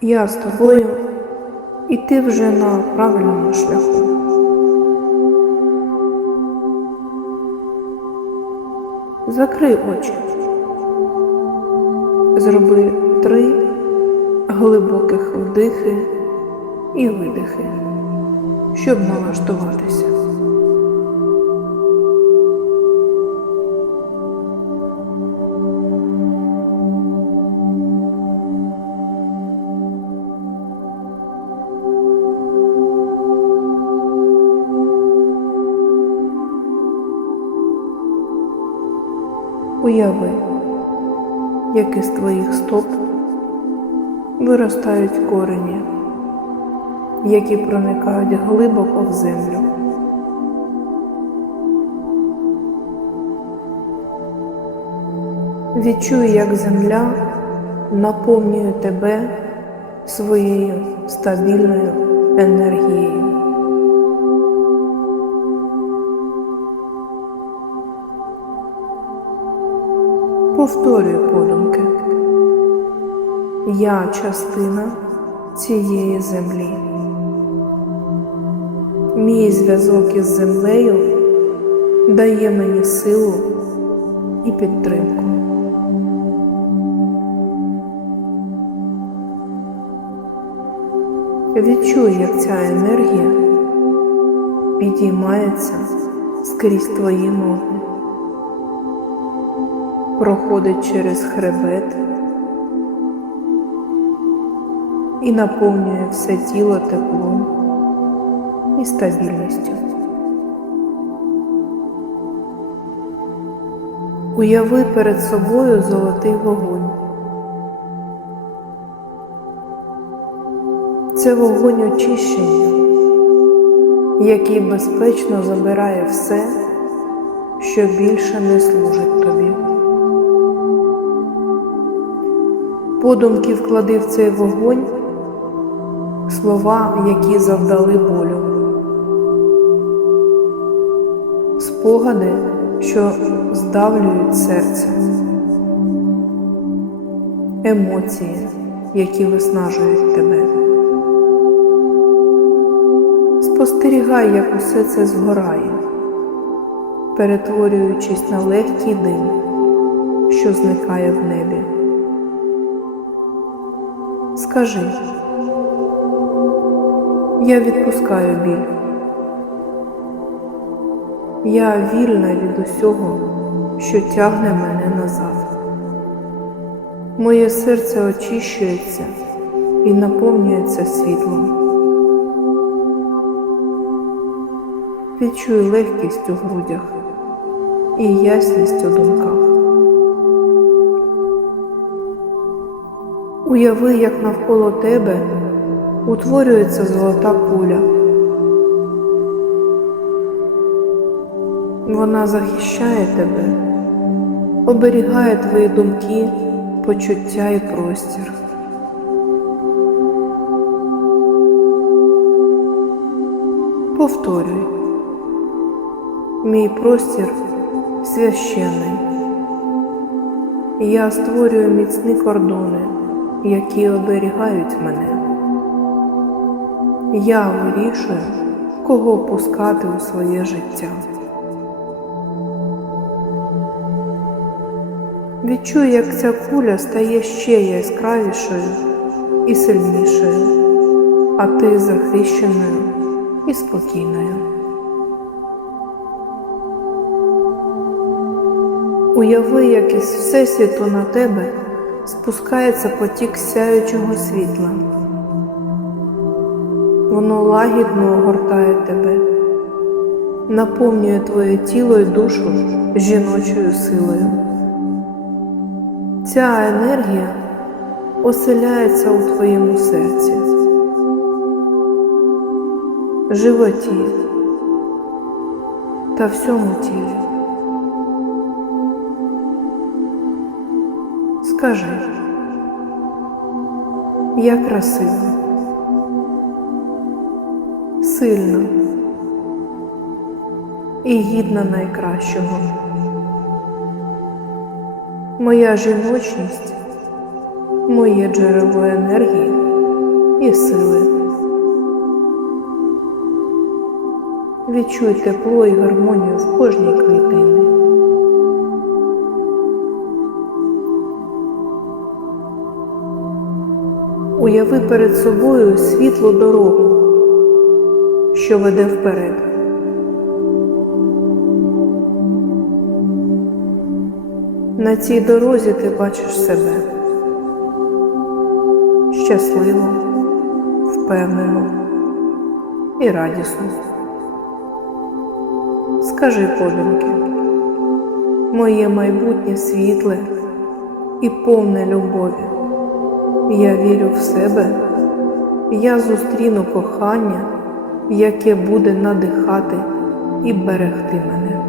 Я з тобою, і ти вже на правильному шляху. Закрий очі. Зроби три глибоких вдихи і видихи, щоб налаштуватися. Уяви, як із твоїх стоп виростають корені, які проникають глибоко в землю. Відчуй, як земля наповнює тебе своєю стабільною енергією. Повторюй подумки. Я частина цієї землі. Мій зв'язок із землею дає мені силу і підтримку. Відчуй, як ця енергія підіймається скрізь твої ноги проходить через хребет і наповнює все тіло теплом і стабільністю. Уяви перед собою золотий вогонь. Це вогонь очищення, який безпечно забирає все, що більше не служить тобі. Подумки вклади в цей вогонь слова, які завдали болю, спогади, що здавлюють серце, емоції, які виснажують тебе. Спостерігай, як усе це згорає, перетворюючись на легкий дим, що зникає в небі. Скажи, я відпускаю біль. Я вільна від усього, що тягне мене назад. Моє серце очищується і наповнюється світлом. Відчуй легкість у грудях і ясність у думках. Уяви, як навколо тебе утворюється золота куля. Вона захищає тебе, оберігає твої думки, почуття і простір. Повторюй, мій простір священний. Я створюю міцні кордони які оберігають мене. Я вирішую, кого пускати у своє життя. Відчуй, як ця куля стає ще яскравішою і сильнішою, а ти захищеною і спокійною. Уяви, як із всесвіту на тебе спускається потік сяючого світла. Воно лагідно огортає тебе, наповнює твоє тіло і душу жіночою силою. Ця енергія оселяється у твоєму серці, животі та всьому тілі. Скажи, я красива, сильна і гідна найкращого. Моя жіночність, моє джерело енергії і сили. Відчуй тепло і гармонію в кожній клітині. Уяви перед собою світлу дорогу, що веде вперед. На цій дорозі ти бачиш себе щасливо, впевнено і радісно. Скажи подумки, моє майбутнє світле і повне любові. Я вірю в себе, я зустріну кохання, яке буде надихати і берегти мене.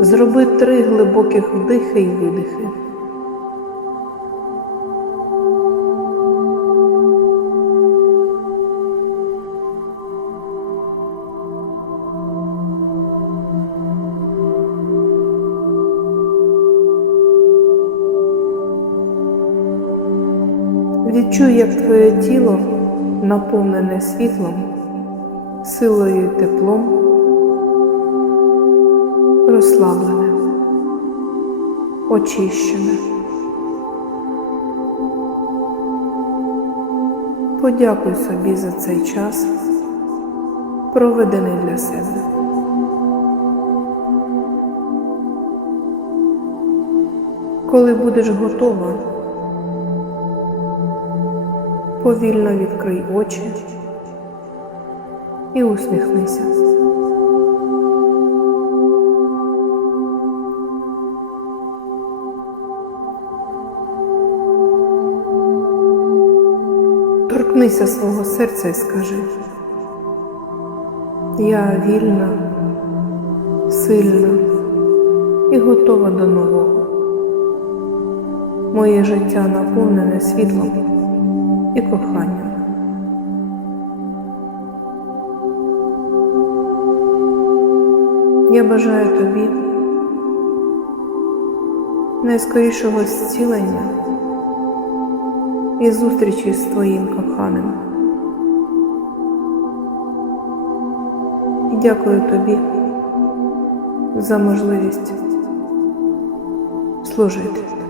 Зроби три глибоких вдихи і видихи. Відчуй, як твоє тіло наповнене світлом, силою і теплом, розслаблене, очищене. Подякуй собі за цей час, проведений для себе. Коли будеш готова, повільно відкрий очі і усміхнися. Торкнися свого серця і скажи, я вільна, сильна і готова до нового. Моє життя наповнене світлом і коханням. Я бажаю тобі найскорішого зцілення і зустрічі з твоїм коханим. І дякую тобі за можливість служити.